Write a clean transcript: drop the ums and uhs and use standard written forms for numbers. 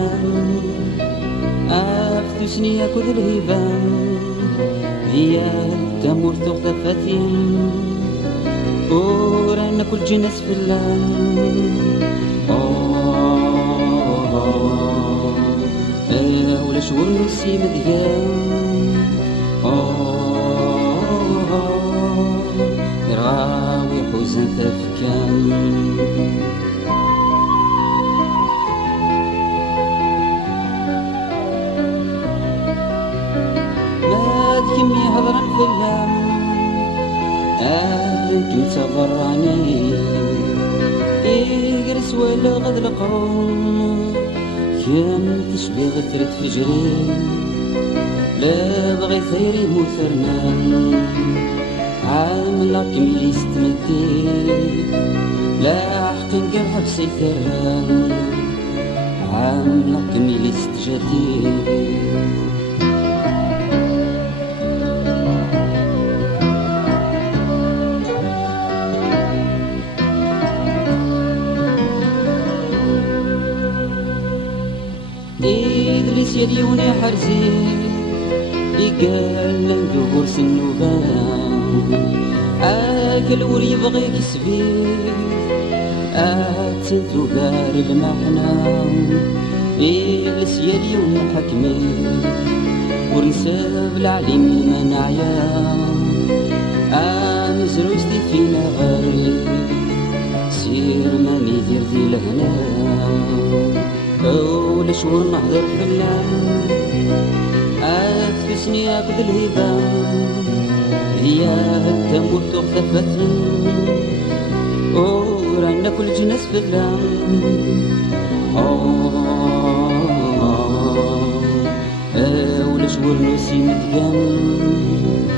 مديان أفتسني أكد الهبان هي تمر تغتفتين ورانا كل جنس في اللان ولا شغل نسي مديان يرغاوي حزن تفكان كمي هضرا في اللام كنت براني يجرس ولا غد القرون كان تشبه غثرة فجري لا بغي ثيري مثرنا عامل كملي ستمدي لا حق نقرب سيتران عامل كملي ستجدي إدريس يديوني حرزي يقال نقور سنوبان أكل وري يبغي كسبي أتنتو بار المعنى إدريس يديوني حكمي ورنساب العليم المناعيا أمزرو يسدي فينا غاري سير ماني دير ذي لهنا ولا شهور نحضر في اللام أتفسني أكد الهبان هي تموت تغتفتي ورانا كل جنس في اللام ولا شهور نسي مديان